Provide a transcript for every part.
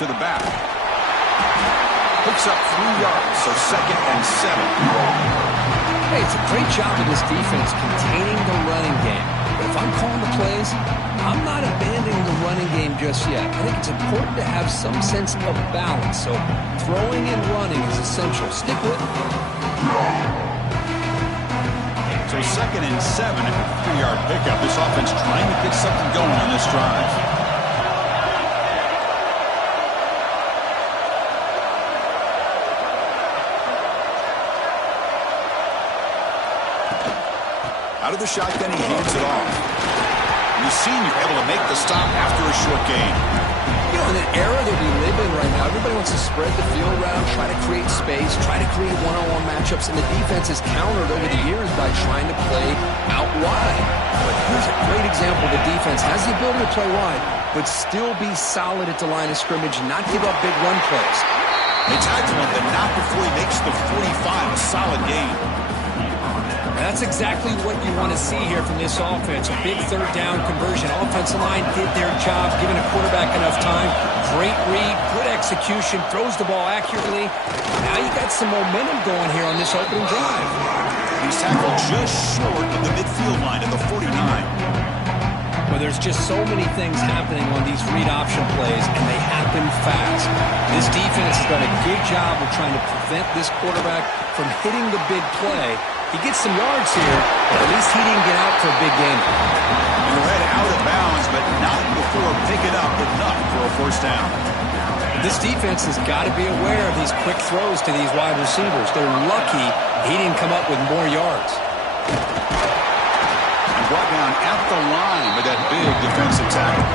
to the back. Picks up 3 yards, so 2nd and 7. Hey, it's a great job of this defense containing the running game. But if I'm calling the plays, I'm not abandoning the running game just yet. I think it's important to have some sense of balance. So throwing and running is essential. Stick with it. So 2nd and 7 at a 3-yard pickup. This offense trying to get something going on this drive. Out of the shotgun, he hands it off. And the senior able to make the stop after a short gain. You know, in an era that we live in right now, everybody wants to spread the field around, try to create space, try to create one-on-one matchups, and the defense has countered over the years by trying to play out wide. But here's a great example. The defense has the ability to play wide, but still be solid at the line of scrimmage and not give up big run plays. They tackle him, but not before he makes the 45, a solid gain. That's exactly what you want to see here from this offense. A big 3rd down conversion. Offensive line did their job, giving a quarterback enough time. Great read, good execution, throws the ball accurately. Now you got some momentum going here on this opening drive. He's tackled just short of the midfield line at the 49. Well, there's just so many things happening on these read option plays, and they happen fast. This defense has done a good job of trying to prevent this quarterback from hitting the big play. He gets some yards here, but at least he didn't get out for a big gain. And the head out of bounds, but not before picking up enough for a 1st down. This defense has got to be aware of these quick throws to these wide receivers. They're lucky he didn't come up with more yards. And brought down at the line with that big defensive tackle.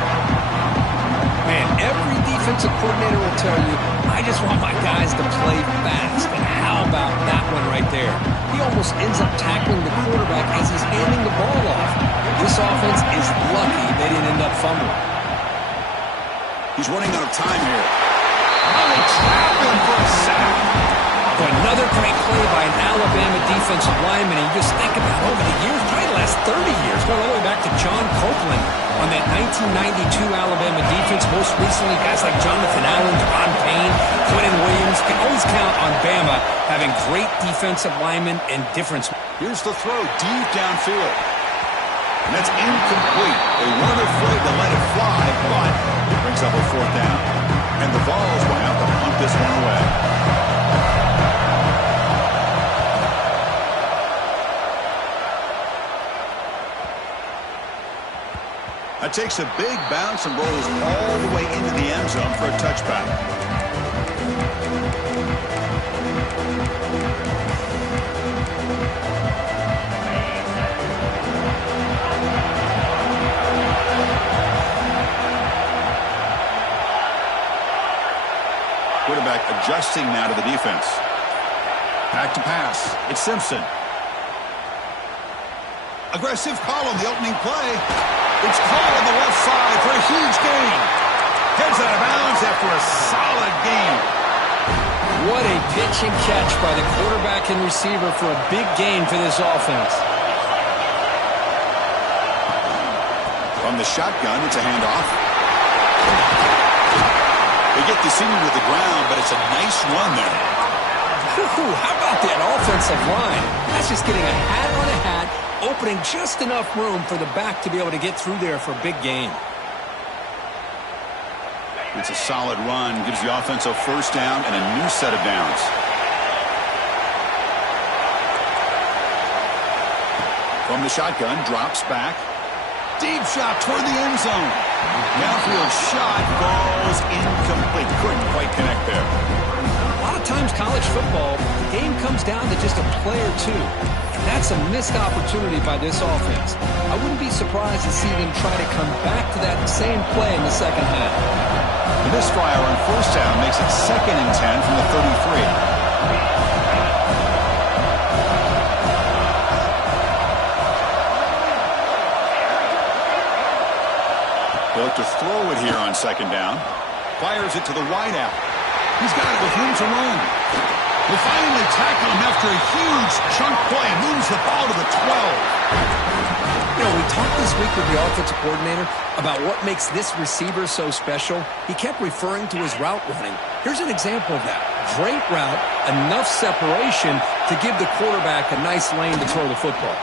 Man, every defensive coordinator will tell you, I just want my guys to play fast. And how about that one right there? He almost ends up tackling the quarterback as he's handing the ball off. This offense is lucky they didn't end up fumbling. He's running out of time here. Oh, they trap him for a sack. Another great play by an Alabama defensive lineman. And you just think about over the years, probably the last 30 years, going all the way back to John Copeland on that 1992 Alabama defense. Most recently, guys like Jonathan Allen, Ron Payne, Quentin Williams. Can always count on Bama having great defensive linemen and difference. Here's the throw deep downfield. And that's incomplete. They weren't afraid to let it fly, but it brings up a 4th down. And the Vols will have to punt this one away. That takes a big bounce and rolls all the way into the end zone for a touchback. Quarterback adjusting now to the defense. Back to pass. It's Simpson. Aggressive call on the opening play. It's caught on the left side for a huge gain. Heads out of bounds after a solid gain. What a pitch and catch by the quarterback and receiver for a big gain for this offense. From the shotgun, it's a handoff. They get the senior to the ground, but it's a nice run there. How about that offensive line? That's just getting a hat on a hat, opening just enough room for the back to be able to get through there for a big gain. It's a solid run, gives the offense a 1st down and a new set of downs. From the shotgun, drops back. Deep shot toward the end zone. Downfield shot falls incomplete. Couldn't quite connect there. A lot of times college football, the game comes down to just a play or two. And that's a missed opportunity by this offense. I wouldn't be surprised to see them try to come back to that same play in the second half. The misfire on 1st down makes it 2nd and 10 from the 33. They'll look to throw it here on 2nd down. Fires it to the wideout. He's got it with room to run. They finally tackle him after a huge chunk play. Moves the ball to the 12. You know, we talked this week with the offensive coordinator about what makes this receiver so special. He kept referring to his route running. Here's an example of that. Great route, enough separation to give the quarterback a nice lane to throw the football.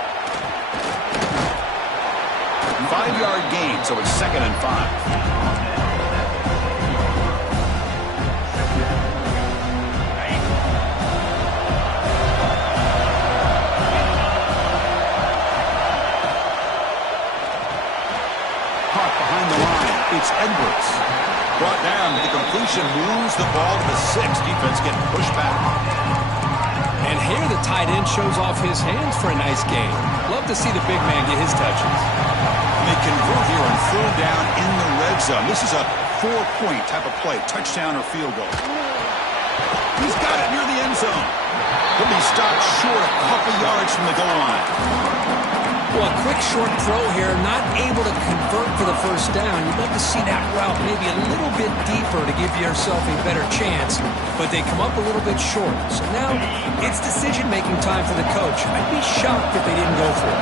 5-yard gain, so it's 2nd and 5. It's Edwards. Brought down. The completion moves the ball to the 6. Defense getting pushed back. And here the tight end shows off his hands for a nice gain. Love to see the big man get his touches. And they convert here on 3rd down in the red zone. This is a 4-point type of play. Touchdown or field goal. He's got it near the end zone. He'll be stopped short a couple yards from the goal line. Well, a quick short throw here, not able to convert for the first down. You'd love to see that route maybe a little bit deeper to give yourself a better chance, but they come up a little bit short. So now it's decision-making time for the coach. I'd be shocked if they didn't go for it.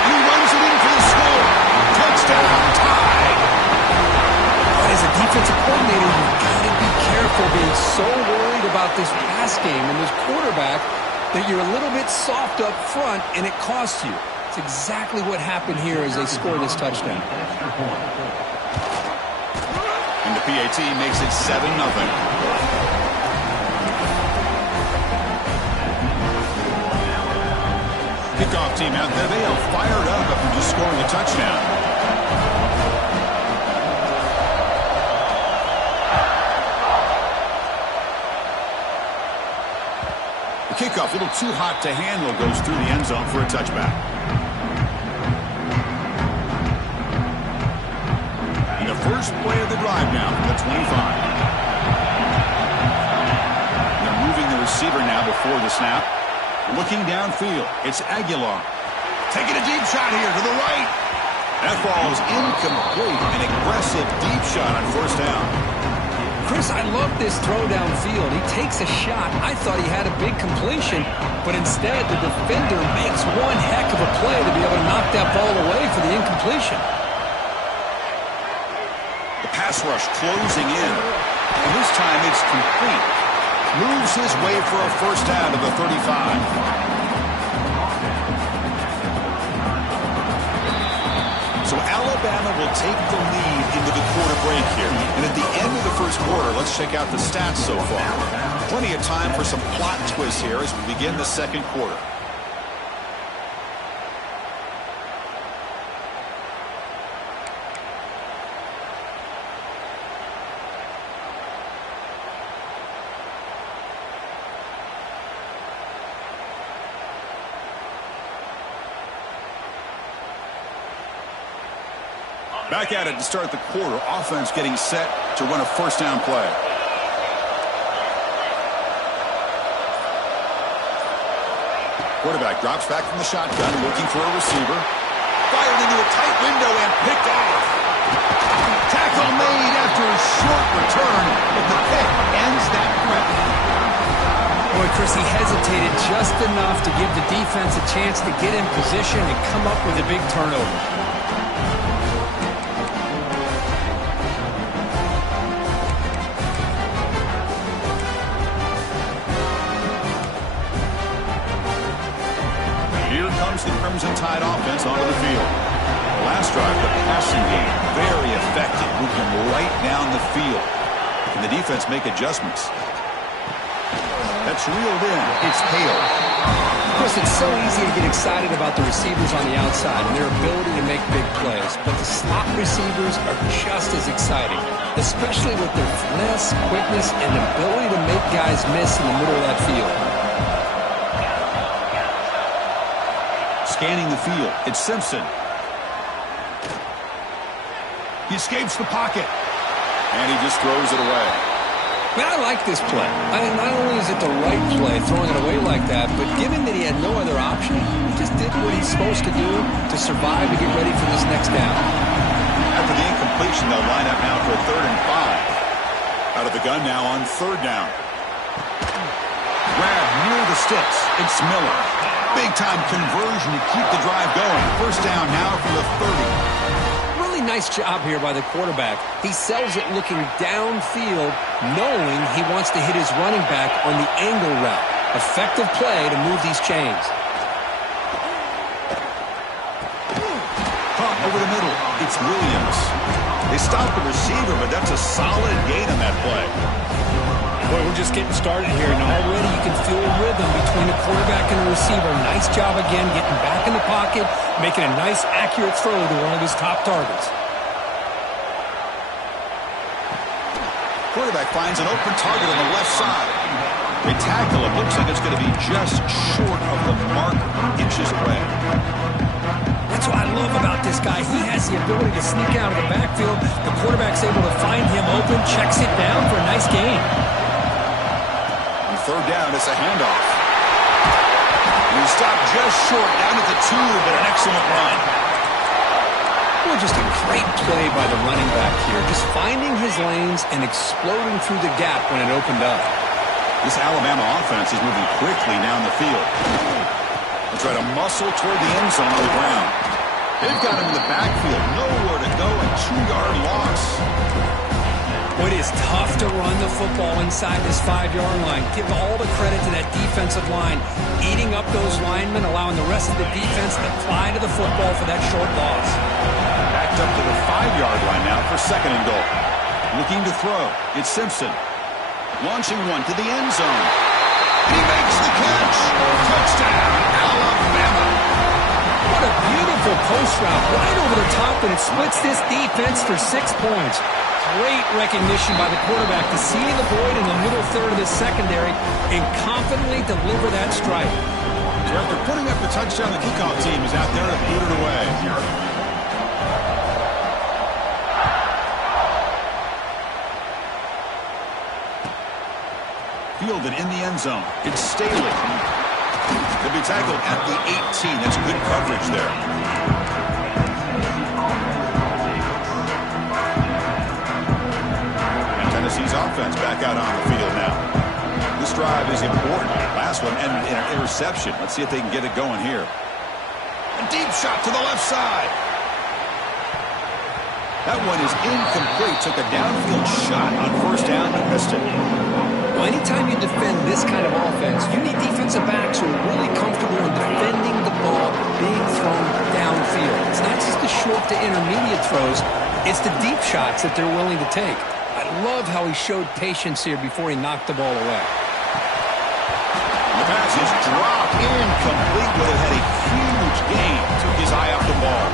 He runs it in for the score. Touchdown, tied. But as a defensive coordinator, you've got to be careful being so worried about this pass game and this quarterback that you're a little bit soft up front and it costs you. It's exactly what happened here as they score this touchdown. And the PAT makes it 7-0. Kickoff team out there. They are fired up after just scoring a touchdown. Kickoff, a little too hot to handle, goes through the end zone for a touchback. And the first play of the drive now from the 25. They're moving the receiver now before the snap. Looking downfield, it's Aguilar. Taking a deep shot here to the right. That ball is incomplete. An aggressive deep shot on 1st down. Chris, I love this throw downfield. He takes a shot. I thought he had a big completion, but instead the defender makes one heck of a play to be able to knock that ball away for the incompletion. The pass rush closing in, and this time it's complete. Moves his way for a 1st down to the 35. So Alabama will take the lead into the quarter break here. And at the end of the 1st quarter, let's check out the stats so far. Plenty of time for some plot twists here as we begin the 2nd quarter. Back at it to start the quarter. Offense getting set to run a 1st down play. Quarterback drops back from the shotgun, looking for a receiver. Fired into a tight window and picked off. Tackle made after a short return, but the pick ends that threat. Boy, Chris, he hesitated just enough to give the defense a chance to get in position and come up with a big turnover. The Crimson Tide offense onto the field. The last drive, the passing game, very effective, moving right down the field. Can the defense make adjustments? That's reeled in. It's Hale. Chris, it's so easy to get excited about the receivers on the outside and their ability to make big plays, but the slot receivers are just as exciting, especially with their finesse, quickness, and ability to make guys miss in the middle of that field. Scanning the field, it's Simpson. He escapes the pocket, and he just throws it away. Man, I like this play. I mean, not only is it the right play, throwing it away like that, but given that he had no other option, he just did what he's supposed to do to survive and get ready for this next down. After the incompletion, they'll line up now for a 3rd and 5. Out of the gun now on 3rd down. Grab near the the sticks. It's Miller. Big-time conversion to keep the drive going. First down now from the 30. Really nice job here by the quarterback. He sells it looking downfield, knowing he wants to hit his running back on the angle route. Effective play to move these chains. Caught over the middle. It's Williams. They stopped the receiver, but that's a solid gain on that play. Boy, we're just getting started here, and already you can feel a rhythm between the quarterback and the receiver. Nice job again getting back in the pocket, making a nice, accurate throw to one of his top targets. Quarterback finds an open target on the left side. They tackle him. Looks like it's going to be just short of the marker, inches away. That's what I love about this guy. He has the ability to sneak out of the backfield. The quarterback's able to find him open, checks it down for a nice gain. On third down, it's a handoff. And he stopped just short, down at the 2, but an excellent run. Well, just a great play by the running back here. Just finding his lanes and exploding through the gap when it opened up. This Alabama offense is moving quickly down the field. They'll try to muscle toward the end zone on the ground. They've got him in the backfield. Nowhere to go, a 2-yard loss. Well, it is tough to run the football inside this 5-yard line. Give all the credit to that defensive line, eating up those linemen, allowing the rest of the defense to fly to the football for that short loss. Backed up to the 5-yard line now for second and goal. Looking to throw. It's Simpson. Launching one to the end zone. He makes the catch. Touchdown, Alabama. What a beautiful post route right over the top, and it splits this defense for 6 points. Great recognition by the quarterback to see the void in the middle third of the secondary and confidently deliver that strike. So after putting up the touchdown, the kickoff team is out there to boot it away. Fielded in the end zone. It's Staley. He'll be tackled at the 18. That's good coverage there. And Tennessee's offense back out on the field now. This drive is important. Last one ended in an interception. Let's see if they can get it going here. A deep shot to the left side. That one is incomplete. Took a downfield shot on first down and missed it. Well, anytime you defend this kind of offense, you need defensive backs who are really comfortable in defending the ball being thrown downfield. It's not just the short to intermediate throws, it's the deep shots that they're willing to take. I love how he showed patience here before he knocked the ball away. The pass is dropped incomplete, but it had a huge gain. Took his eye off the ball.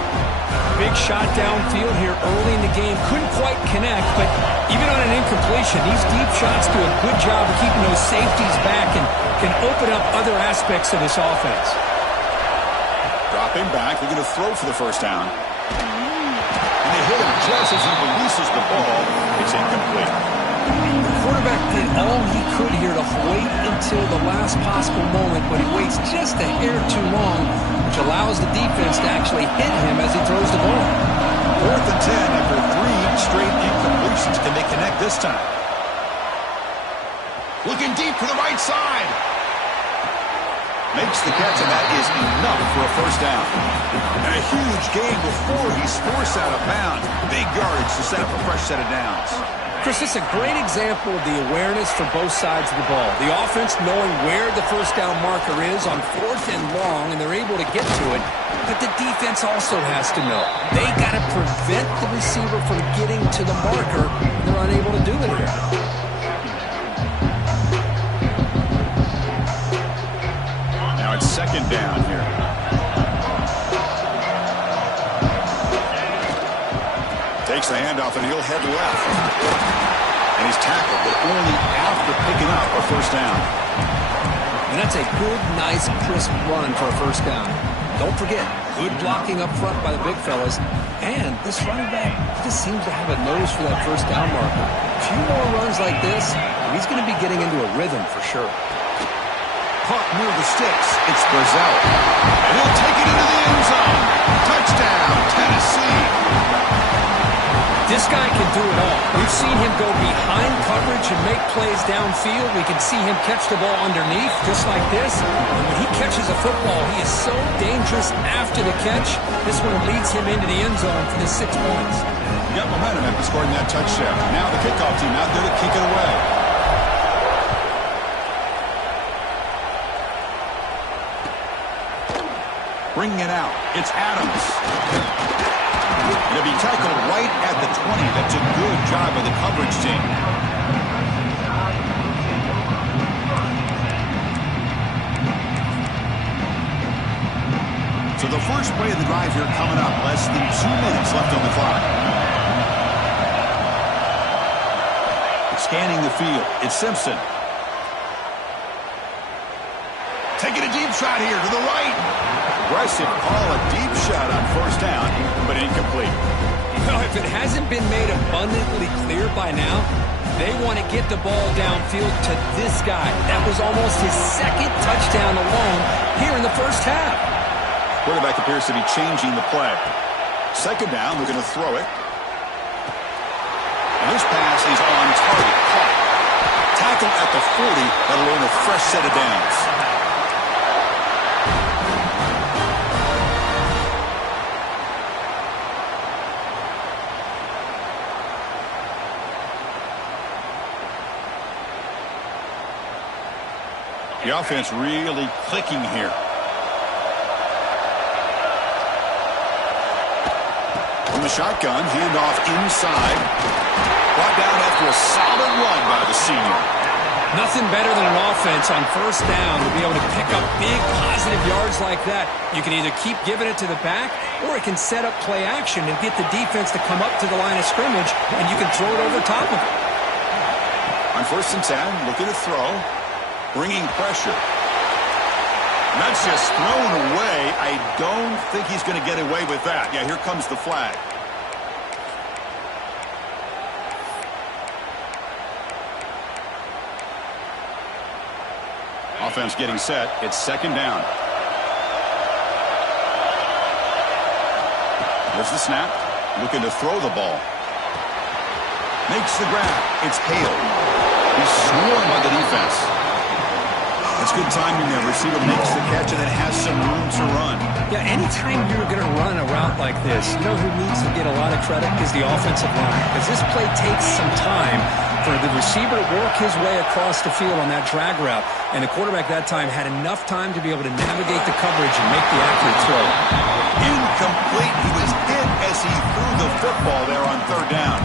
Big shot downfield here early in the game. Couldn't quite connect, but even on an incompletion, these deep shots do a good job of keeping those safeties back and can open up other aspects of this offense. Dropping back, looking to throw for the first down. And they hit him just as he releases the ball. It's incomplete. The quarterback did all he could here to wait until the last possible moment, but he waits just a hair too long, which allows the defense to actually hit him as he throws the ball. 4th and 10 after 3 straight incompletions. Can they connect this time? Looking deep to the right side. Makes the catch, and that is enough for a first down. And a huge gain before he's forced out of bounds. Big yardage to set up a fresh set of downs. Chris, this is a great example of the awareness for both sides of the ball. The offense knowing where the first down marker is on 4th and long, and they're able to get to it. But the defense also has to know. They got to prevent the receiver from getting to the marker. They're unable to do it here. Now it's second down here. Takes the handoff, and he'll head left. And he's tackled, but only after picking up a first down. And that's a good, nice, crisp run for a first down. Don't forget, good blocking up front by the big fellas. And this running back just seems to have a nose for that first down marker. A few more runs like this, and he's going to be getting into a rhythm for sure. Caught near the sticks. It's Brazil. And he'll take it into the end zone. Touchdown, Tennessee. This guy can do it all. We've seen him go behind coverage and make plays downfield. We can see him catch the ball underneath, just like this. And when he catches a football, he is so dangerous after the catch. This one leads him into the end zone for the 6 points. You got momentum after scoring that touchdown. Now the kickoff team out there to kick it away. Bringing it out. It's Adams. It'll be tackled right at the 20. That's a good job by the coverage team. So the first play of the drive here coming up. Less than 2 minutes left on the clock. Scanning the field. It's Simpson. Taking a deep shot here to the right. Aggressive call, a deep shot on first down, but incomplete. Well, if it hasn't been made abundantly clear by now, they want to get the ball downfield to this guy. That was almost his second touchdown alone here in the first half. Quarterback appears to be changing the play. Second down, looking to throw it. And this pass is on target. Caught. Tackle at the 40. That'll earn a fresh set of downs. The offense really clicking here. From the shotgun, handoff inside. Brought down after a solid run by the senior. Nothing better than an offense on first down to be able to pick up big positive yards like that. You can either keep giving it to the back, or it can set up play action and get the defense to come up to the line of scrimmage, and you can throw it over top of it. On 1st and 10, looking to throw. Bringing pressure. And that's just thrown away. I don't think he's going to get away with that. Yeah, here comes the flag. Offense getting set. It's second down. There's the snap. Looking to throw the ball. Makes the grab. It's Hale. He's swarmed by the defense. It's good timing there. Receiver makes the catch and it has some room to run. Yeah, anytime you're going to run a route like this, you know who needs to get a lot of credit is the offensive line. Because this play takes some time for the receiver to work his way across the field on that drag route. And the quarterback that time had enough time to be able to navigate the coverage and make the accurate throw. Incomplete. He was hit as he threw the football there on third down.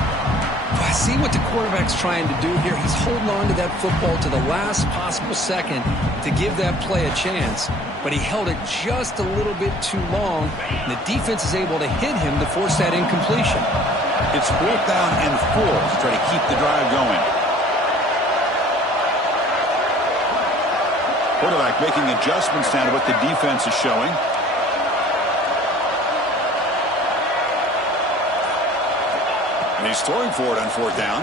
I see what the quarterback's trying to do here. He's holding on to that football to the last possible second to give that play a chance. But he held it just a little bit too long, and the defense is able to hit him to force that incompletion. It's 4th down and 4 to try to keep the drive going. Quarterback making adjustments now to what the defense is showing. And he's throwing for it on 4th down.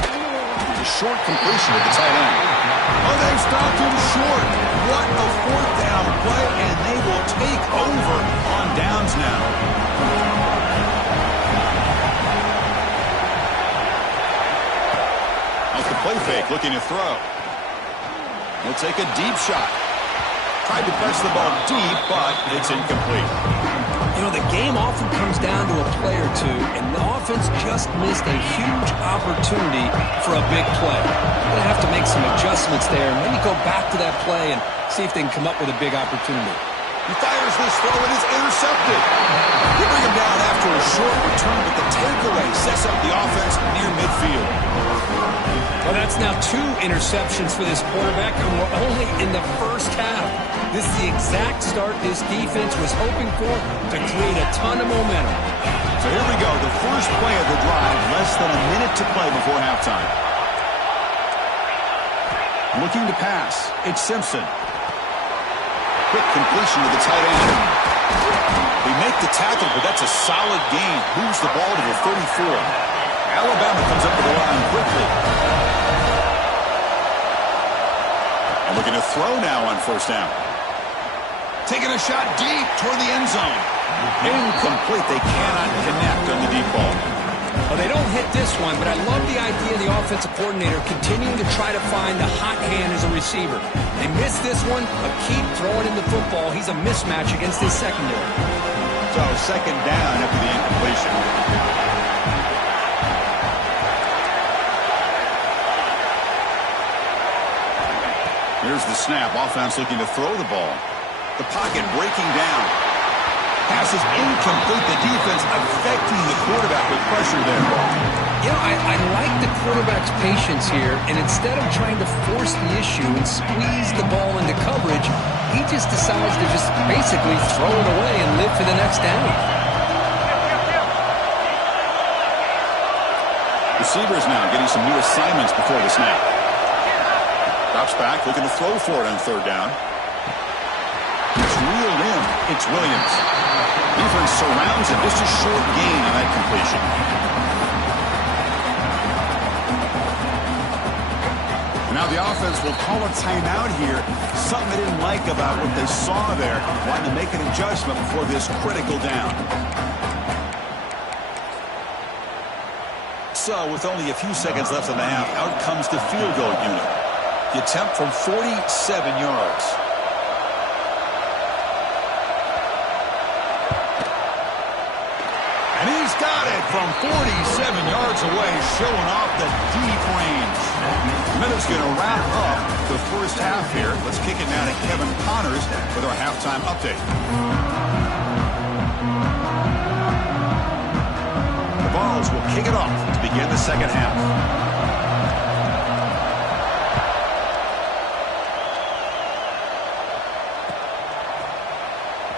A short completion at the tight end. Oh, they stopped him short. What a 4th down play, and they will take over on downs now. Off the play fake, looking to throw. He'll take a deep shot. Tried to press the ball deep, but it's incomplete. You know, the game often comes down to a play or two, and the offense just missed a huge opportunity for a big play. They're going to have to make some adjustments there and maybe go back to that play and see if they can come up with a big opportunity. He fires this throw, and it's intercepted. They bring him down after a short return, but the takeaway sets up the offense near midfield. Well, that's now 2 interceptions for this quarterback, and we're only in the first half. This is the exact start this defense was hoping for to create a ton of momentum. So here we go, the first play of the drive, less than a minute to play before halftime. Looking to pass, it's Simpson. Quick completion to the tight end. They make the tackle, but that's a solid gain. Moves the ball to the 34. Alabama comes up to the line quickly. And looking to throw now on 1st down. Taking a shot deep toward the end zone. Incomplete. They cannot connect on the deep ball. Well, they don't hit this one, but I love the idea of the offensive coordinator continuing to try to find the hot hand as a receiver. They missed this one, but keep throwing in the football. He's a mismatch against his secondary. So second down after the incompletion. Here's the snap. Offense looking to throw the ball. The pocket breaking down. Pass is incomplete. The defense affecting the quarterback with pressure there. You know, I like the quarterback's patience here, and instead of trying to force the issue and squeeze the ball into coverage, he just decides to just basically throw it away and live for the next down. Receivers now getting some new assignments before the snap. Drops back, looking to throw for it on third down. It's reeled in. It's Williams. Defense surrounds him. Just a short gain on that completion. Now the offense will call a timeout here. Something they didn't like about what they saw there. Wanting to make an adjustment before this critical down. So with only a few seconds left in the half, out comes the field goal unit. The attempt from 47 yards. And he's got it from 47 yards away, showing off the deep range. Minutes going to wrap up the first half here. Let's kick it now to Kevin Connors with our halftime update. The Vols will kick it off to begin the second half.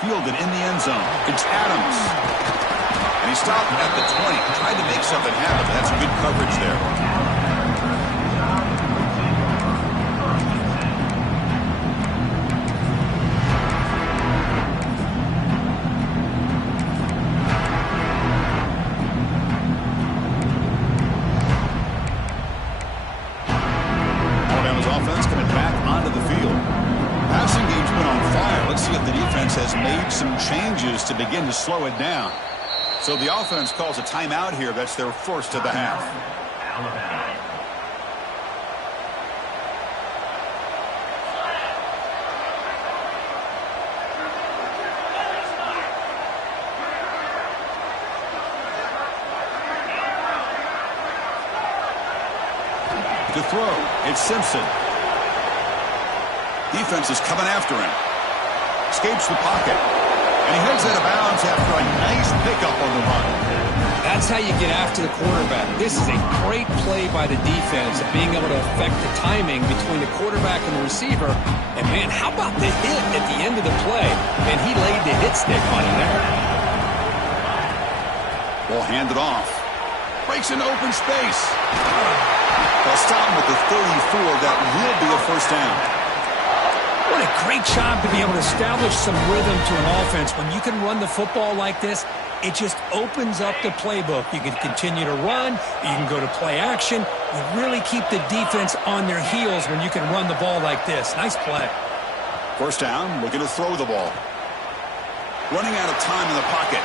Fielded in the end zone. It's Adams. And he stopped at the 20. Tried to make something happen. That's good coverage there. Alabama's offense coming back onto the field. Passing game's been on fire. Let's see if the defense has made some changes to begin to slow it down. So the offense calls a timeout here. That's their first of the half. To throw, it's Simpson. Defense is coming after him. Escapes the pocket. And he heads out of bounds after a nice pickup on the run. That's how you get after the quarterback. This is a great play by the defense of being able to affect the timing between the quarterback and the receiver. And, man, how about the hit at the end of the play? And he laid the hit stick on him there. Ball handed off. Breaks into open space. They'll stop him with the 34. That will be a first down. What a great job to be able to establish some rhythm to an offense. When you can run the football like this, it just opens up the playbook. You can continue to run. You can go to play action. You really keep the defense on their heels when you can run the ball like this. Nice play. First down, looking to throw the ball. Running out of time in the pocket.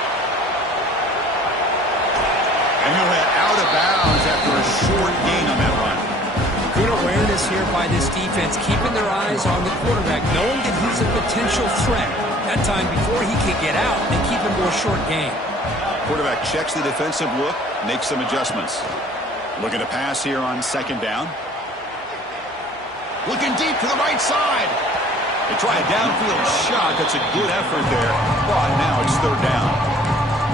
And he'll head out of bounds after a short gain on that run. Good awareness here by this defense, keeping their eyes on the quarterback, knowing that he's a potential threat. That time, before he can get out, they keep him to a short gain. Quarterback checks the defensive look, makes some adjustments. Looking to pass here on second down. Looking deep to the right side. They try a downfield shot. That's a good effort there. But now it's third down.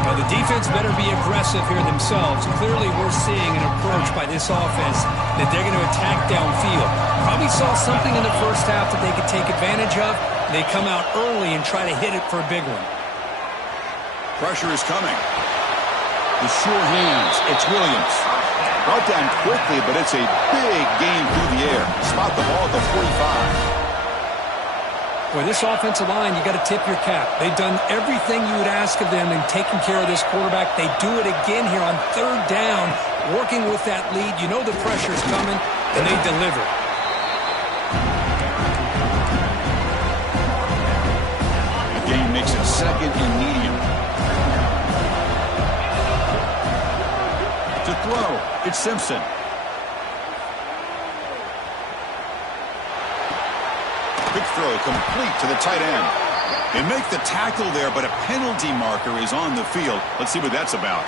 Well, the defense better be aggressive here themselves. Clearly, we're seeing an approach by this offense that they're going to attack downfield. Probably saw something in the first half that they could take advantage of. They come out early and try to hit it for a big one. Pressure is coming. The sure hands. It's Williams. Brought down quickly, but it's a big gain through the air. Spot the ball at the 45. Boy, this offensive line, you got to tip your cap. They've done everything you would ask of them in taking care of this quarterback. They do it again here on third down, working with that lead. You know the pressure's coming, and they deliver. The game makes it second and medium. throw. It's Simpson. Quick throw complete to the tight end. They make the tackle there, but a penalty marker is on the field. Let's see what that's about.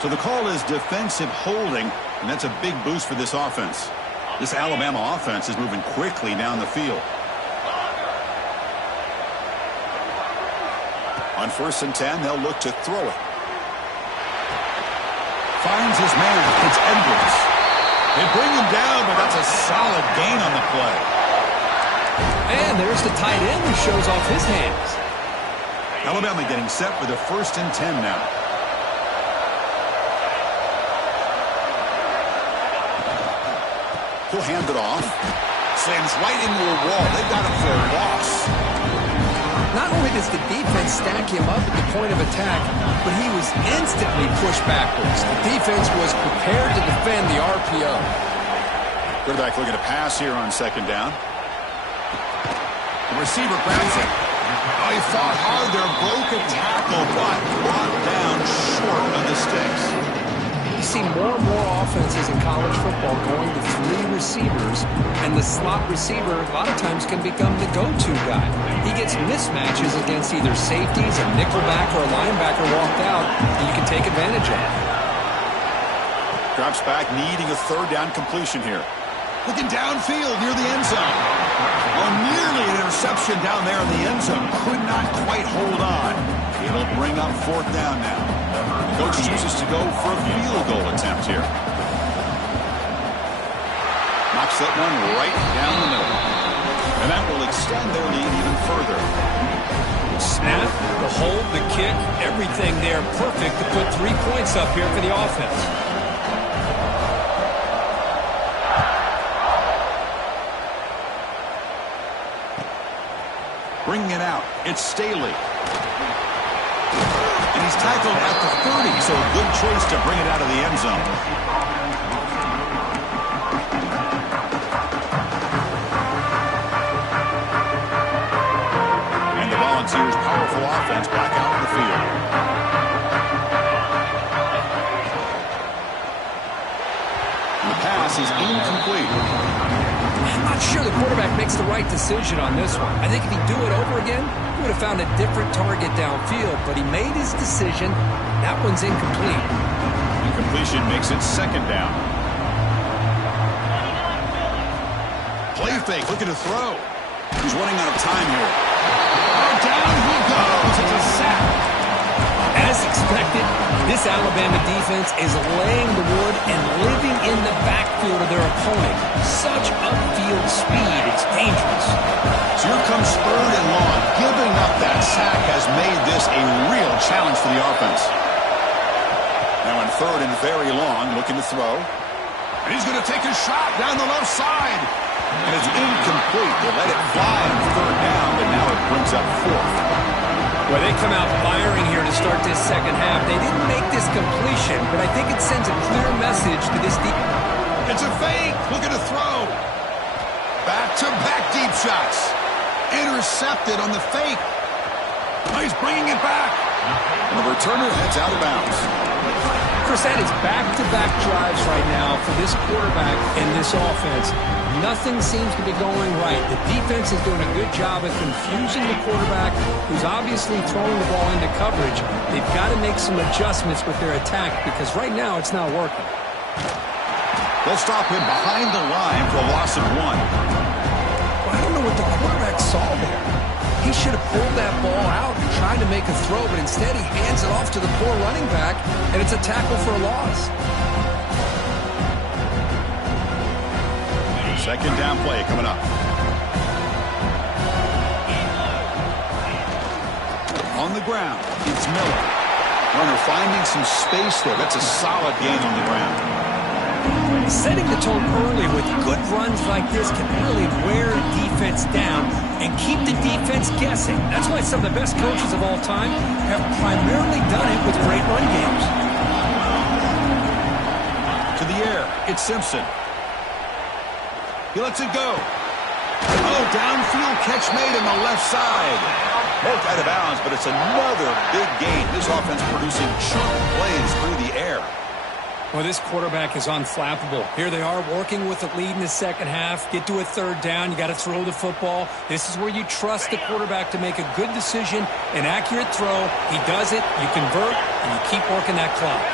So the call is defensive holding, and that's a big boost for this offense. This Alabama offense is moving quickly down the field. On 1st and 10, they'll look to throw it. Finds his man. It's Edwards. They bring him down, but that's a solid gain on the play. And there's the tight end who shows off his hands. Alabama getting set for the 1st and 10 now. He'll hand it off. Slams right into a wall. They got him for a loss. Not only does the defense stack him up at the point of attack, but he was instantly pushed backwards. The defense was prepared to defend the RPO. Quarterback looking to pass here on 2nd down. The receiver grabs it. Oh, he fought hard there, broke a tackle, but brought down short of the sticks. You see more and more offenses in college football going to 3 receivers, and the slot receiver a lot of times can become the go-to guy. He gets mismatches against either safeties, a nickelback, or a linebacker walked out, and you can take advantage of it. Drops back, needing a 3rd down completion here. Looking downfield near the end zone. Oh, nearly an interception down there in the end zone. Could not quite hold on. It'll bring up 4th down now. The coach chooses to go for a field goal attempt here. Knocks that one right down the middle. And that will extend their lead even further. Snap, the hold, the kick, everything there perfect to put 3 points up here for the offense. Bringing it out, it's Staley. And he's tackled at the 30, so a good choice to bring it out of the end zone. And the Volunteers' powerful offense back out on the field. And the pass is incomplete. I'm not sure the quarterback makes the right decision on this one. I think if he'd do it over again, he would have found a different target downfield, but he made his decision. That one's incomplete. Incompletion makes it 2nd down. Play fake, looking to throw. He's running out of time here. Oh, down he goes. It's a sack. As expected, this Alabama defense is laying the wood and living in the backfield of their opponent. Such upfield speed, it's dangerous. So here comes 3rd and long. Giving up that sack has made this a real challenge for the offense. Now in 3rd and very long, looking to throw. And he's going to take a shot down the left side. And it's incomplete. They let it fly on 3rd down, but now it brings up 4th. Well, they come out firing here to start this 2nd half. They didn't make this completion, but I think it sends a clear message to this deep. It's a fake. Looking to throw. Back-to-back deep shots. Intercepted on the fake. Oh, he's bringing it back. And the returner heads out of bounds. Chris, that is back-to-back drives right now for this quarterback and this offense. Nothing seems to be going right. The defense is doing a good job of confusing the quarterback, who's obviously throwing the ball into coverage. They've got to make some adjustments with their attack because right now it's not working. They'll stop him behind the line for a loss of 1. Well, I don't know what the quarterback saw there. He should have pulled that ball out and tried to make a throw, but instead he hands it off to the poor running back, and it's a tackle for a loss. 2nd down play coming up. On the ground, it's Miller. Runner finding some space there. That's a solid gain on the ground. Setting the tone early with good runs like this can really wear defense down and keep the defense guessing. That's why some of the best coaches of all time have primarily done it with great run games. To the air, it's Simpson. He lets it go. Oh, downfield catch made on the left side. Both out of bounds, but it's another big gain. This offense producing chunk plays through the air. Well, this quarterback is unflappable. Here they are working with a lead in the second half. Get to a third down. You got to throw the football. This is where you trust the quarterback to make a good decision, an accurate throw. He does it, you convert, and you keep working that clock.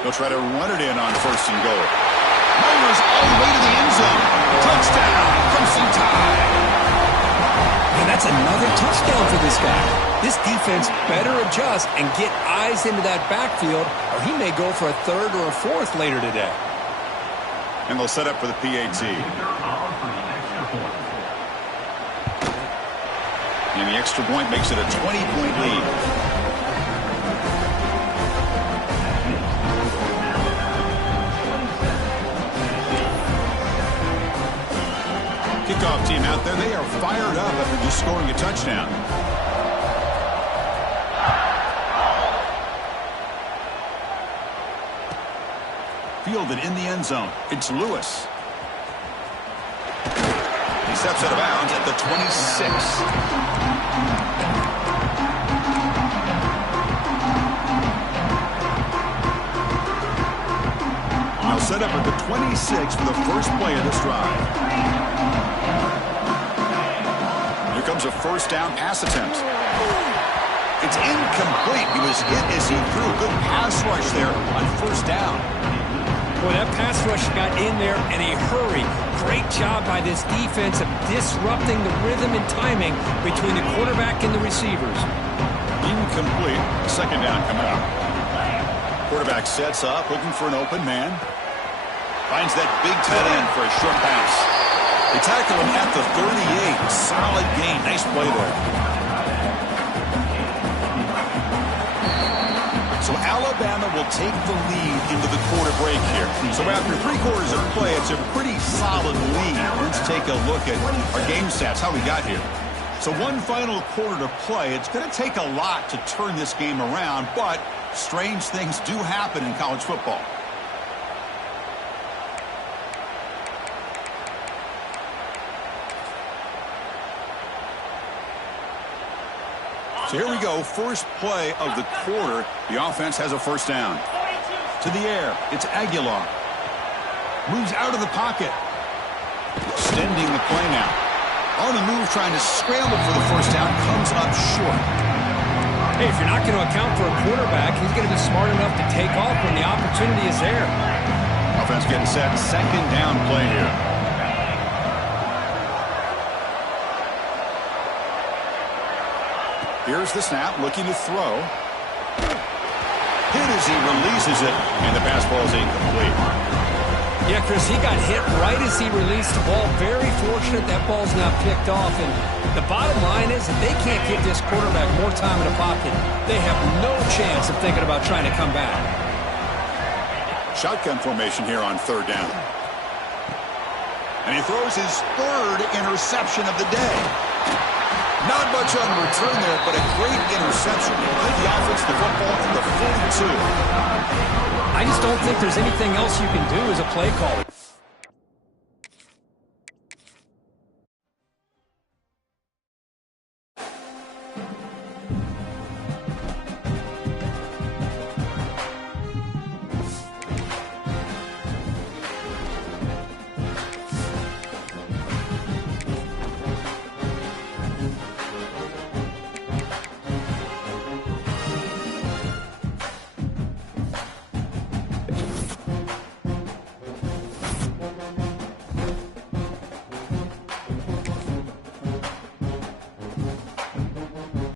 They'll try to run it in on 1st and goal. Mowers all the way to the end zone. Touchdown, Crimson Tide. And that's another touchdown for this guy. This defense better adjust and get eyes into that backfield, or he may go for a 3rd or a 4th later today. And they'll set up for the PAT. And the extra point makes it a 20-point lead. Kickoff team out there, they are fired up after just scoring a touchdown. Fielded in the end zone. It's Lewis. He steps out of bounds at the 26. Now set up at the 26 for the first play of this drive. Here comes a 1st down pass attempt. It's incomplete. He was hit as he threw a good pass rush there on 1st down. Boy, that pass rush got in there in a hurry. Great job by this defense of disrupting the rhythm and timing between the quarterback and the receivers. Incomplete. 2nd down coming up. Quarterback sets up, looking for an open man. Finds that big tight end for a short pass. They tackle him at the 38. Solid gain. Nice play there. So Alabama will take the lead into the quarter break here. So after 3 quarters of play, it's a pretty solid lead. Let's take a look at our game stats, how we got here. So 1 final quarter to play. It's going to take a lot to turn this game around, but strange things do happen in college football. So here we go, first play of the quarter. The offense has a 1st down. To the air, it's Aguilar. Moves out of the pocket. Extending the play now. On the move, trying to scramble for the 1st down, comes up short. Hey, if you're not going to account for a quarterback, he's going to be smart enough to take off when the opportunity is there. Offense getting set, 2nd down play here. Here's the snap, looking to throw. Hit as he releases it, and the pass ball is incomplete. Yeah, Chris, he got hit right as he released the ball. Very fortunate that ball's not picked off. And the bottom line is that they can't give this quarterback more time in the pocket. They have no chance of thinking about trying to come back. Shotgun formation here on 3rd down. And he throws his 3rd interception of the day. Not much on the return there, but a great interception. Give the offense the football at the 42. I just don't think there's anything else you can do as a play caller.